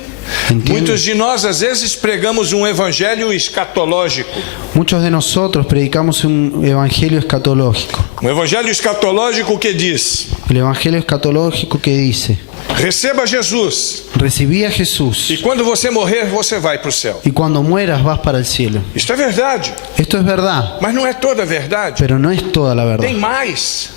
Entiendo. Muitos de nós às vezes pregamos um evangelho escatológico. Muchos de nosotros predicamos un evangelio escatológico. Um evangelho escatológico que diz: El evangelio escatológico que dice: receba Jesus, recibí a Jesús e quando você morrer, você vai para o céu. y cuando mueras vas para el cielo. Isto é verdade, Esto es verdad, mas não é toda a verdade. pero no es toda la verdad. Tem mais.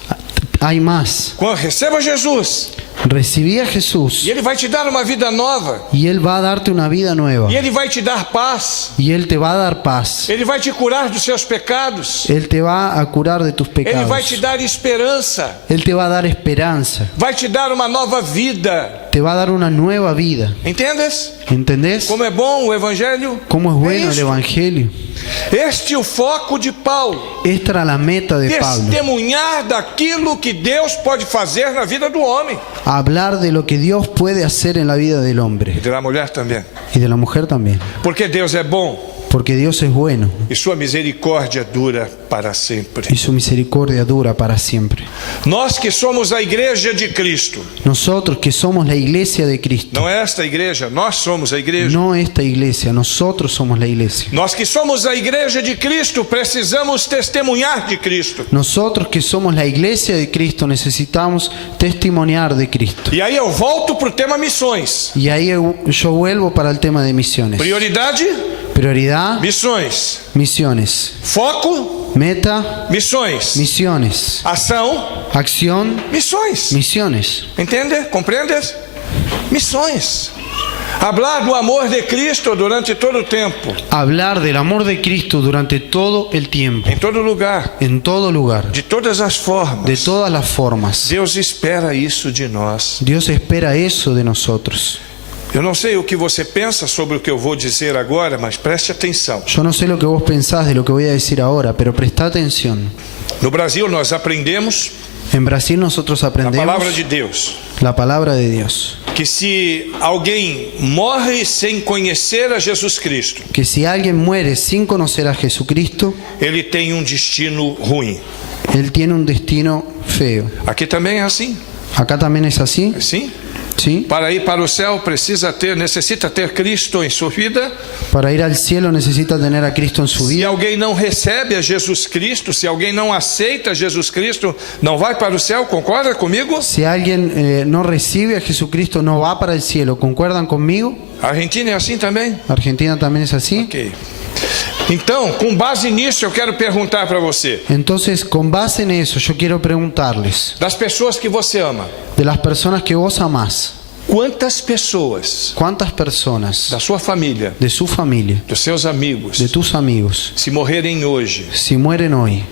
Hay más. Quando receba Jesus, Recibí a Jesús e Ele vai te dar uma vida nova, y Él va a darte una vida nueva. e Ele vai te dar paz, Y Él te va a dar paz. Ele vai te curar dos seus pecados, Él te va a curar de tus Ele vai te pecados. dar esperança, Él te va a dar esperanza. vai te dar uma nova vida. Te va a dar una nueva vida. Entendes? ¿Entendés? Como é bom o evangelho? ¿Cómo es bueno el isso. evangelio? Este é o foco de Paulo. Esta era la meta de Pablo. Testemunhar daquilo que Deus pode fazer na vida do homem. Hablar de lo que Dios puede hacer en la vida del E hombre da mulher também. y de la mujer también. Porque Deus é bom Porque Dios es bueno e sua misericórdia dura para sempre. y su misericordia dura para siempre. Nós que somos a igreja de Cristo. Nosotros que somos la iglesia de Cristo, Não é esta igreja, nós somos a igreja. no esta iglesia, nosotros somos la iglesia. Nós que somos a igreja de Cristo, precisamos testemunhar de Cristo. Nosotros que somos la iglesia de Cristo necesitamos testimoniar de Cristo. E aí eu volto para o tema missões. Y ahí yo vuelvo para el tema de misiones. Prioridade, Prioridad, missões. misiones. Foco, Meta, missões. misiones. Ação, Acción, missões. misiones. Entende? Compreendes? Missões. Hablar do amor de Cristo durante todo o tempo, Hablar del amor de Cristo durante todo el tiempo, em todo lugar, en todo lugar, de todas as formas. de todas las formas. Deus espera isso de nós. Dios espera eso de nosotros. Eu não sei o que você pensa sobre o que eu vou dizer agora, mas preste atenção. Yo no sé lo que vos pensás de lo que voy a decir ahora, pero presta atención. No Brasil nós aprendemos En Brasil nosotros a aprendemos palavra de Deus, la palabra de Dios. que se alguém morre sem conhecer a Jesus Cristo, Que si alguien muere sin conocer a Jesucristo, ele tem um destino ruim. él tiene un destino feo. Aqui também é assim? Acá también es así, Sim? ¿sí? Para ir para o céu necessita ter Cristo em sua vida. Para ir al cielo necesita tener a Cristo en su Se vida. alguém não recebe a Jesus Cristo, se alguém não aceita Jesus Cristo, não vai para o céu, concorda comigo? Si alguien no recibe a Jesucristo, no va para el cielo. ¿Concuerdan conmigo? A Argentina é assim também? Argentina también es así. Ok. Então, com base nisso, eu quero perguntar para você: Entonces, con base en eso, yo quiero preguntarles, das pessoas que você ama, de las personas que vos amás, quantas pessoas ¿cuántas personas da sua família, de su familia, dos seus amigos, de tus amigos, se morrerem hoje, si mueren hoy,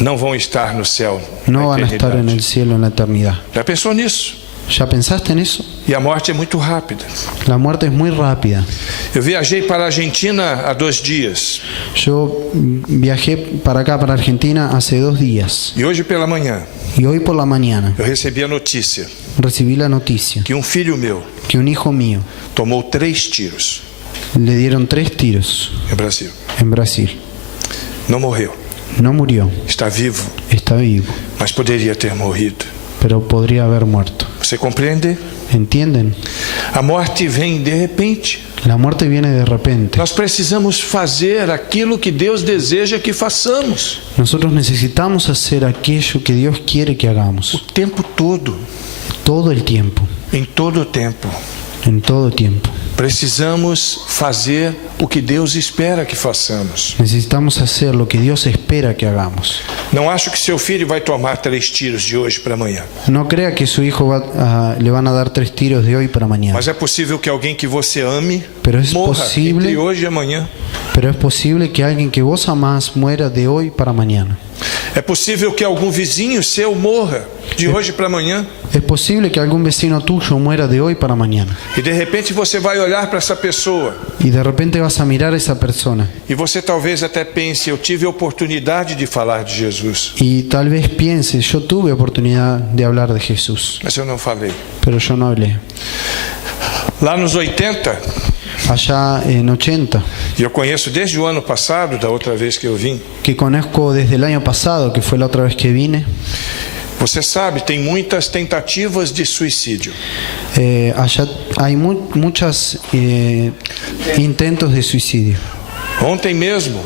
não vão estar no céu no na van a estar en eternidade? el cielo en la eternidad? Já pensou nisso? ¿Ya pensaste en eso? E a morte é muito rápida. La muerte es muy rápida. Eu viajei para a Argentina há 2 dias Yo viajé para acá, para Argentina, hace 2 días. e hoje pela manhã Y hoy por la mañana eu recebi a notícia recibí la noticia que filho meu que un hijo mío tomou 3 tiros le dieron 3 tiros no Brasil. en Brasil. Não morreu, No murió, está vivo, está vivo, mas poderia ter morrido. pero podría haber muerto. Você compreende? ¿Entienden? A morte vem de repente. La muerte viene de repente. Nós precisamos fazer aquilo que Deus deseja que façamos Nosotros necesitamos hacer aquello que Dios quiere que hagamos. o tempo todo, Todo el tiempo, em todo o tempo. en todo tiempo. Precisamos fazer o que Deus espera que façamos. Necesitamos hacer lo que Dios espera que hagamos. Não acho que seu filho vai tomar 3 tiros de hoje para amanhã. No crea que su hijo le van a dar 3 tiros de hoy para mañana. Mas é possível que alguém que você ame Pero es morra posible- entre hoje e amanhã. Pero es posible que alguien que vos amás muera de hoy para mañana. É possível que algum vizinho seu morra de hoje para amanhã. Es posible que algún vecino tuyo muera de hoy para mañana. E de repente você vai olhar para essa pessoa Y de repente vas a mirar a esa persona. e você talvez até pense: eu tive a oportunidade de falar de Jesus, Y tal vez pienses, yo tuve oportunidad de hablar de Jesús, mas eu não falei. pero yo no hablé. Lá nos 80, Allá en 80, e eu conheço desde o ano passado, da outra vez que eu vim, que conozco desde el año pasado, que fue la otra vez que vine, você sabe, tem muitas tentativas de suicídio. allá hay muchos intentos de suicidio. Ontem mesmo,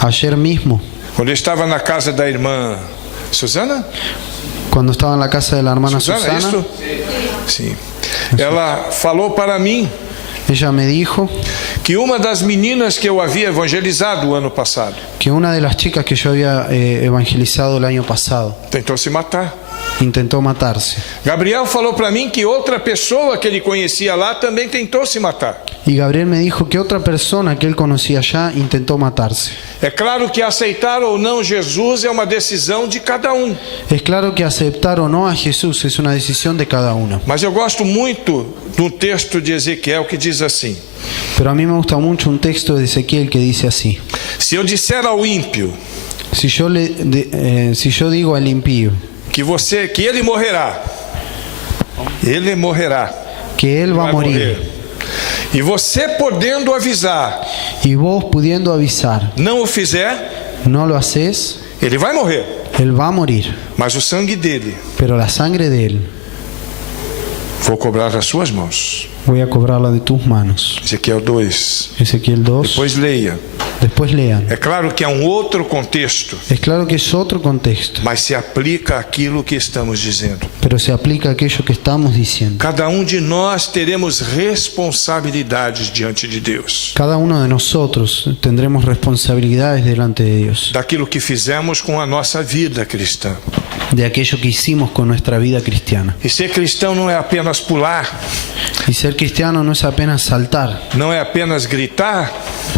Ayer mismo, quando eu estava na casa da irmã Susana, cuando estaba en la casa de la hermana Susana, isso? Sim. Ela falou para mim ella me dijo que uma das meninas que eu havia evangelizado o ano passado que una de las chicas que yo había evangelizado el año pasado tentou se matar. intentó matarse. Gabriel falou para mim que outra pessoa que ele conhecia lá também tentou se matar. Y Gabriel me dijo que otra persona que él conocía allá intentó matarse. É claro que aceitar ou não Jesus é uma decisão de cada um. Es claro que aceptar o no a Jesús es una decisión de cada uno. Mas eu gosto muito do texto de Ezequiel que diz assim: Pero a mí me gusta mucho un texto de Ezequiel que dice así: se eu disser ao ímpio si yo digo al impío que ele morrerá, que él va a vai morir, e você podendo avisar, y vos pudiendo avisar não o fizer, no lo haces, ele vai morrer, él va a morir, mas o sangue dele pero la sangre de él vou cobrar das suas mãos. voy a cobrarla de tus manos. Ezequiel 2. Ezequiel 2. Depois leia. Después lean. É claro que há um outro contexto, Es claro que es otro contexto, mas se aplica àquilo que estamos dizendo. pero se aplica a aquello que estamos diciendo. Cada um de nós teremos responsabilidades diante de Deus, Cada uno de nosotros tendremos responsabilidades delante de Dios, daquilo que fizemos com a nossa vida cristã. de aquello que hicimos con nuestra vida cristiana. E ser cristão não é apenas pular, Y ser cristiano no es apenas saltar, não é apenas gritar,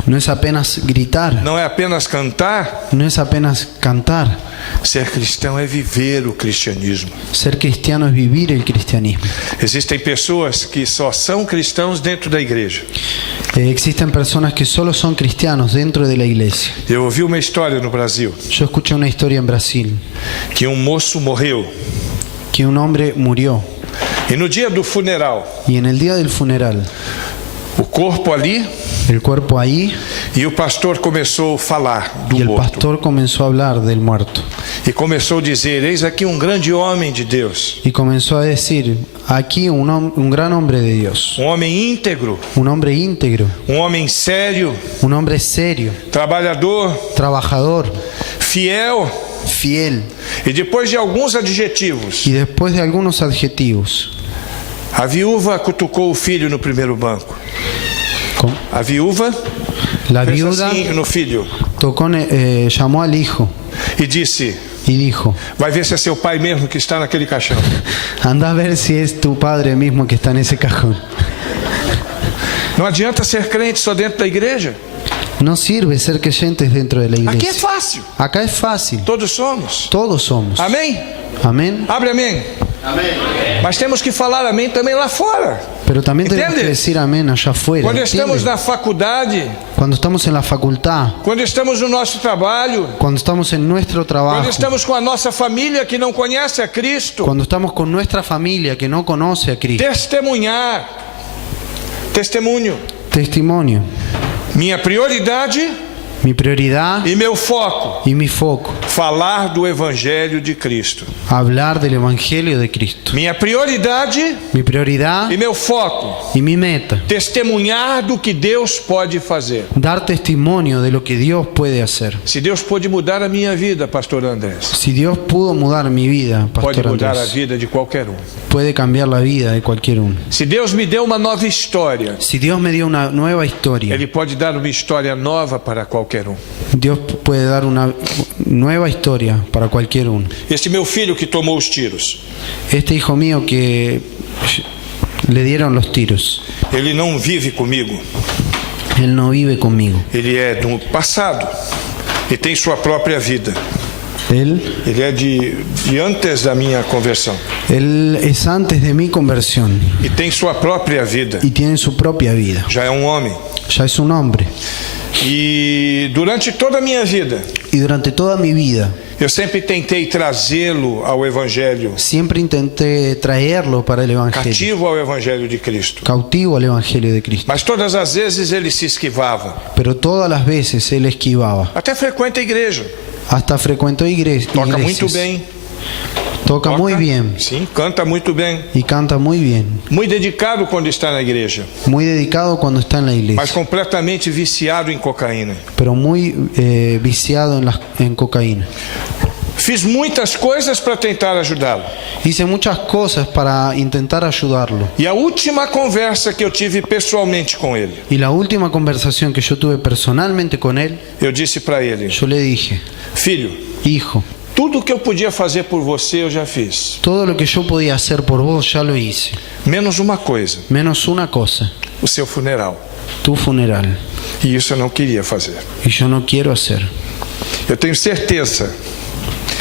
no es apenas gritar, não é apenas cantar. no es apenas cantar. Ser cristão é viver o cristianismo. Ser cristiano es vivir el cristianismo. Existem pessoas que só são cristãos dentro da igreja. Existen personas que solo son cristianos dentro de la iglesia. Eu ouvi uma história no Brasil Yo escuché una historia en Brasil, que moço morreu que un hombre murió e no dia do funeral, y en el día del funeral, o corpo ali, el cuerpo ahí, e o pastor começou a falar do y el morto. pastor comenzó a hablar del muerto. E começou a dizer: eis aqui um grande homem de Deus, Y comenzó a decir, aquí un gran hombre de Dios, homem íntegro, un hombre íntegro, homem sério, un hombre serio, trabalhador, trabajador, fiel. fiel. E depois de alguns adjetivos, Y después de algunos adjetivos, a viúva cutucou o filho no primeiro banco. ¿cómo? A viúva La fez viuda assim no filho llamó al hijo e disse: y dijo, vai ver se é seu pai mesmo que está naquele caixão. anda a ver si es tu padre mismo que está en ese cajón. Não adianta ser crente só dentro da igreja. No sirve ser creyentes dentro de la Aqui é iglesia. fácil. Acá es fácil. Todos somos. Todos somos. Amém? Amén. Abre amém. Mas temos que falar amém também lá fora. Pero también tenemos ¿Entiendes? que decir amén allá afuera. Quando estamos ¿entienden? na faculdade, Cuando estamos en la facultad, quando estamos no nosso trabalho, cuando estamos en nuestro trabajo, quando estamos com a nossa família que não conhece a Cristo, cuando estamos con nuestra familia que no conoce a Cristo. testemunhar. Testemunho. Testimonio. Minha prioridade Mi prioridad e meu foco, y mi foco. falar do Evangelho de Cristo. Hablar del Evangelio de Cristo. Minha prioridade Mi prioridad e meu foco, y mi meta. testemunhar do que Deus pode fazer. Dar testimonio de lo que Dios puede hacer. Se Deus pôde mudar a minha vida, pastor Andrés, Si Dios pudo mudar mi vida, pode Pastor mudar a Andrés, vida de qualquer um. puede cambiar la vida de cualquier uno. Se Deus me deu uma nova história, Si Dios me dio una nueva historia, Ele pode dar uma história nova para qualquer um. Dios puede dar una nueva historia para cualquier uno. Este meu filho que tomou os tiros, Este hijo mío que le dieron los tiros, ele não vive comigo, él no vive conmigo. ele é do passado e tem sua própria vida. Él Ele é de antes da minha conversão es antes de mi conversión e tem sua própria vida. y tiene su propia vida. Já é um homem. Ya es un hombre. E durante toda a minha vida, Y durante toda mi vida eu sempre tentei trazê-lo ao Evangelho, siempre intenté traerlo para el Evangelio, cativo ao Evangelho de Cristo. cautivo al Evangelio de Cristo. Mas todas as vezes ele se esquivava. Pero todas las veces él esquivaba. Até frequenta a igreja. Hasta frecuentó Toca muito iglesias. bem. Toca muy bien Sim, canta muito bem. y canta muy bien. Muito dedicado quando está na igreja. Muy dedicado cuando está en la Mas iglesia. completamente viciado em cocaína. Pero muy viciado en cocaína. Fiz muitas coisas para tentar ajudá-lo. Hice muchas cosas para intentar ayudarlo. E a última conversa que eu tive pessoalmente com ele, Y la última conversación que yo tuve personalmente con él, eu disse para ele: yo le dije, filho, hijo, tudo que eu podia fazer por você eu já fiz. todo lo que yo podía hacer por vos ya lo hice. Menos uma coisa: Menos una cosa, o seu funeral. tu funeral. E isso eu não queria fazer. Y yo no quiero hacer. Eu tenho certeza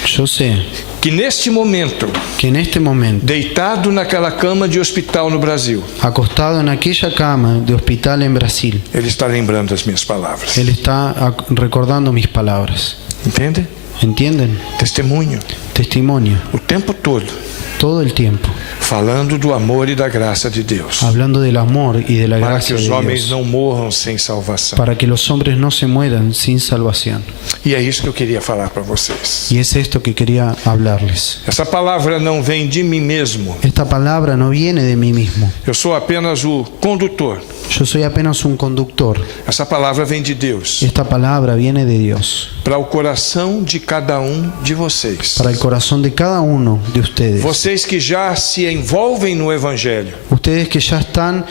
Yo sé que neste momento, que en este momento, deitado naquela cama de hospital no Brasil, acostado en aquella cama de hospital en Brasil, ele está lembrando as minhas palavras. él está recordando mis palabras. Entende? ¿Entienden? Testemunho. Testimonio, O tempo todo, el tiempo, falando do amor e da graça de Deus. hablando del amor y de la Para que gracia os de homens Dios, não morram sem salvação. para que los hombres no se mueran sin salvación. E é isso que eu queria falar para vocês. Y es esto que quería hablarles. Essa palavra não vem de mim mesmo. Esta palabra no viene de mí mismo. Eu sou apenas o condutor. Yo soy apenas un conductor. Essa palavra vem de Deus Esta palabra viene de Dios para o coração de cada um de vocês. para el corazón de cada uno de ustedes. Vocês que já se envolvem no Evangelho. Ustedes que ya están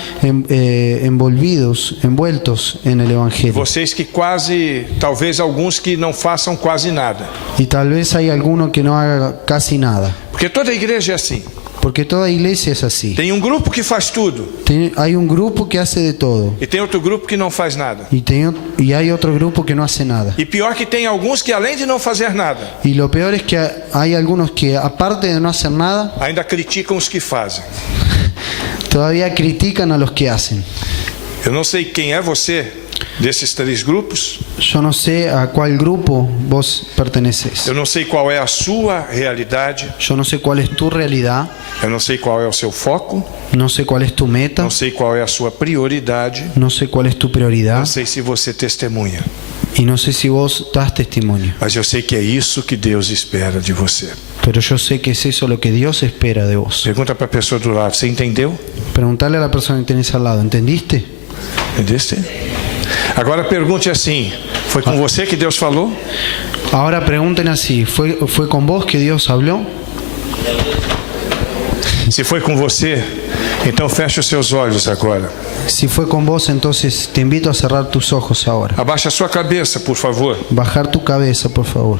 envueltos en el Evangelio. Vocês que quase, talvez alguns que não façam quase nada. Y tal vez hay alguno que no haga casi nada. Porque toda igreja é assim. Porque toda iglesia es así. Tem um grupo que faz tudo Hay un grupo que hace de todo. e tem outro grupo que não faz nada. Y hay otro grupo que no hace nada. E pior que tem alguns que além de não fazer nada, Y lo peor es que hay algunos que aparte de no hacer nada, ainda criticam os que fazem. todavía critican a los que hacen. Eu não sei quem é você desses três grupos. Yo no sé a cuál grupo vos perteneces. Eu não sei qual é a sua realidade. Yo no sé cuál es tu realidad. Eu não sei qual é o seu foco. No sé cuál es tu meta. Não sei qual é a sua prioridade. No sé cuál es tu prioridad. Não sei se você testemunha. Y no sé si vos das testimonio. Mas eu sei que é isso que Deus espera de você. Pero yo sé que es eso lo que Dios espera de vos. Pergunta para a pessoa do lado: você entendeu? Preguntarle a la persona que tenés al lado, ¿entendiste? Entendeste? Agora pergunte assim: foi com você que Deus falou? Ahora pregunten así, ¿fue con vos que Dios habló? Se foi com você, então feche os seus olhos agora. Si fue con vos, entonces te invito a cerrar tus ojos ahora. Abaixa a sua cabeça, por favor. Bajar tu cabeza, por favor.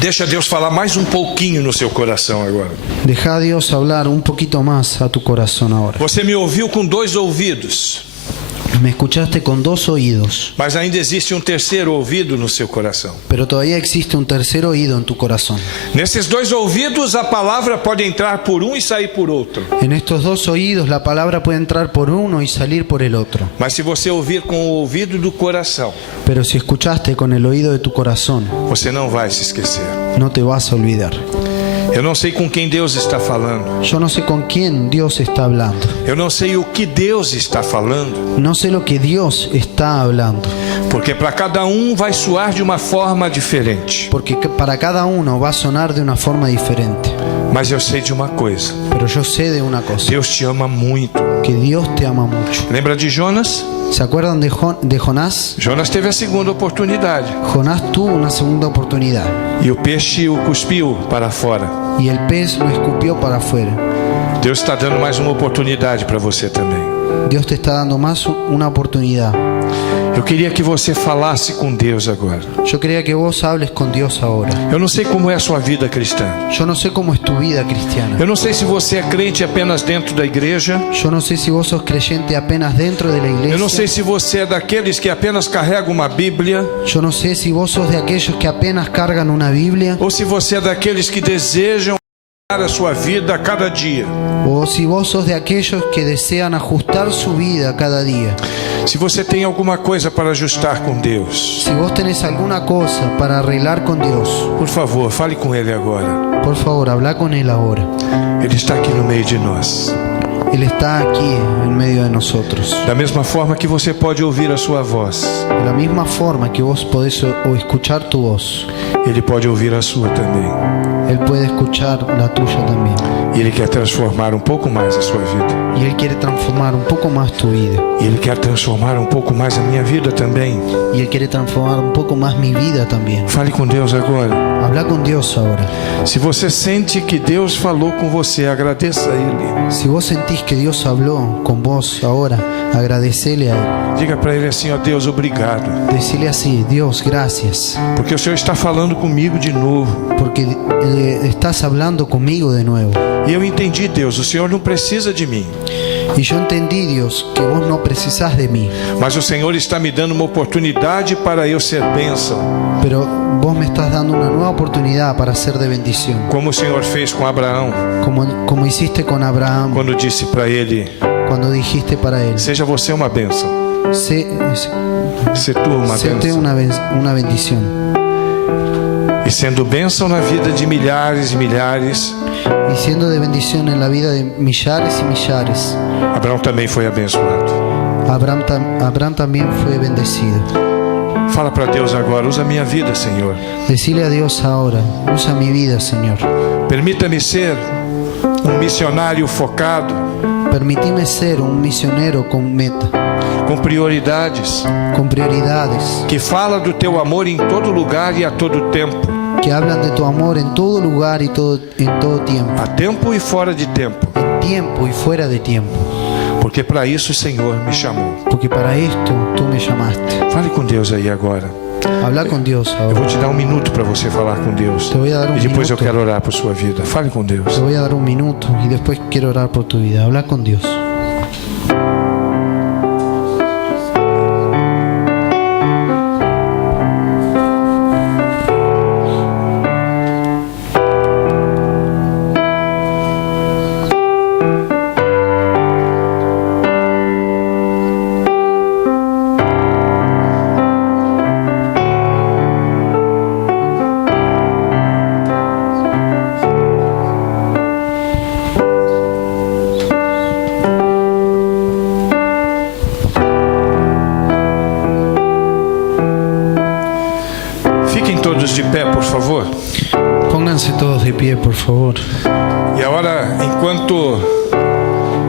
Deixa Deus falar mais um pouquinho no seu coração agora. Deja a Dios hablar un poquito más a tu corazón ahora. Você me ouviu com 2 ouvidos, Me escuchaste con 2 oídos, mas ainda existe um terceiro ouvido no seu coração. pero todavía existe un tercer oído en tu corazón. Nesses 2 ouvidos, a palavra pode entrar por um e sair por outro. En estos 2 oídos la palabra puede entrar por uno y salir por el otro. Mas se você ouvir com o ouvido do coração, Pero si escuchaste con el oído de tu corazón, você não vai se esquecer. no te vas a olvidar. Eu não sei com quem Deus está falando. Yo no sé con quién Dios está hablando. Eu não sei o que Deus está falando. No sé lo que Dios está hablando. Porque para cada um vai soar de uma forma diferente. Porque para cada uno va a sonar de una forma diferente. Mas eu sei de uma coisa. Pero yo sé de una cosa. Deus te ama muito. Que Dios te ama mucho. Lembra de Jonas? ¿Se acuerdan de Jonás? Jonas teve a segunda oportunidade. Jonás tuvo una segunda oportunidad. E o peixe o cuspiu para fora. Y el pez lo escupió para afuera. Deus está dando mais uma oportunidade para você também. Dios te está dando más una oportunidad. Eu queria que você falasse com Deus agora. Yo quería que vos hables con Dios ahora. Eu não sei como é a sua vida cristã. Yo no sé cómo es tu vida cristiana. Eu não sei se você é crente apenas dentro da igreja. Yo no sé si vos sos creyente apenas dentro de la Eu não sei iglesia. se você é daqueles que apenas carrega uma Bíblia. Yo no sé si vos sos de aquellos que apenas cargan una Biblia. Ou se você é daqueles que desejam a sua vida a cada dia. O si vos sos de aquellos que desean ajustar su vida cada día. Se você tem alguma coisa para ajustar com Deus, Si vos tenés alguna cosa para arreglar con Dios, por favor, fale com Ele agora. por favor, habla con Él ahora. Ele está aqui no meio de nós. Él está aquí en medio de nosotros. Da mesma forma que você pode ouvir a sua voz, De la misma forma que vos podés escuchar tu voz, Ele pode ouvir a sua também. Él puede escuchar la tuya también. E Ele quer transformar um pouco mais a sua vida. Y Él quiere transformar un poco más tu vida. E Ele quer transformar um pouco mais a minha vida também. Y Él quiere transformar un poco más mi vida también. Fale com Deus agora. Habla con Dios ahora. Se você sente que Deus falou com você, agradeça a Ele. Si vos sentís que Dios habló con vos ahora, agradecele a Él. Diga para Ele assim, ó Deus, obrigado. Decile así: Dios, gracias. Porque o Senhor está falando comigo de novo. Porque estás hablando conmigo de nuevo. E eu entendi, Deus, o Senhor não precisa de mim. Y yo entendí, Dios, que vos no precisás de mí. Mas o Senhor está me dando uma oportunidade para eu ser bênção. Pero vos me estás dando una nueva oportunidad para ser de bendición. Como o Senhor fez com Abraão, Como hiciste con Abraham quando disse para ele, cuando dijiste para él: seja você uma bênção. sé Tu uma bênção. una bendición. E sendo bênção na vida de milhares e milhares, Y siendo de bendición en la vida de millares y millares, Abraão também foi abençoado. Abraham también fue bendecido. Fala para Deus agora, usa minha vida, Senhor. Decile a Dios ahora: usa mi vida, Señor. Permita-me ser um missionário focado, Permitime ser un misionero con meta, com prioridades, con prioridades, que fala do teu amor em todo lugar e a todo tempo, que hablan de tu amor en todo lugar y en todo tiempo, a tempo e fora de tempo, en tiempo y fuera de tiempo. porque para isso o Senhor me chamou. Porque para esto tú me llamaste. Fale com Deus aí agora. Habla con Dios Eu ahora. vou te dar um minuto para você falar com Deus. Te voy a dar un E depois eu minuto. quero orar por sua vida. Fale com Deus. Te voy a dar un minuto y después quiero orar por tu vida. Habla con Dios. Fiquem todos de pé, por favor. Pónganse todos de pie, por favor. E agora, enquanto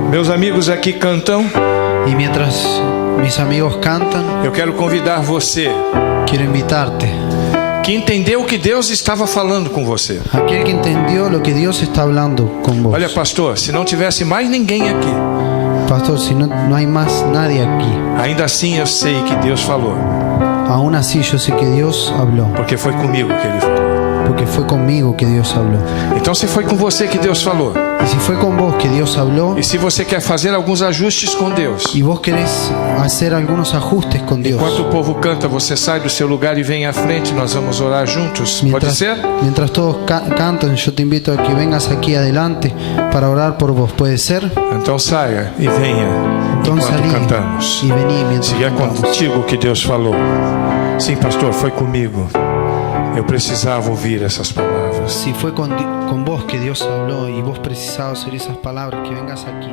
meus amigos aqui cantam, Y mientras mis amigos cantan, eu quero convidar você quiero invitarte que entendeu que Deus estava falando com você. Aquel que entendió lo que Dios está hablando con vos. Olha, pastor, se não tivesse mais ninguém aqui, Pastor, si no hay más nadie aquí, ainda assim eu sei que Deus falou, aún así yo sé que Dios habló, porque foi comigo que Ele falou. porque fue conmigo que Dios habló. Então, se foi com você que Deus falou, Y si fue con vos que Dios habló, e se você quer fazer alguns ajustes com Deus, y vos querés hacer algunos ajustes con Dios, enquanto o povo canta, você sai do seu lugar e vem à frente, nós vamos orar juntos. Pode ser? mientras todos cantan, yo te invito a que vengas aquí adelante para orar por vos. ¿Puede ser? Então saia e venha Entonces enquanto salí cantamos. y vení mientras Se é cantamos. contigo que Deus falou. Sim, pastor, foi comigo. Eu precisava ouvir essas palavras. Si fue con vos que Dios habló y vos precisabas oír esas palabras, que vengas aquí.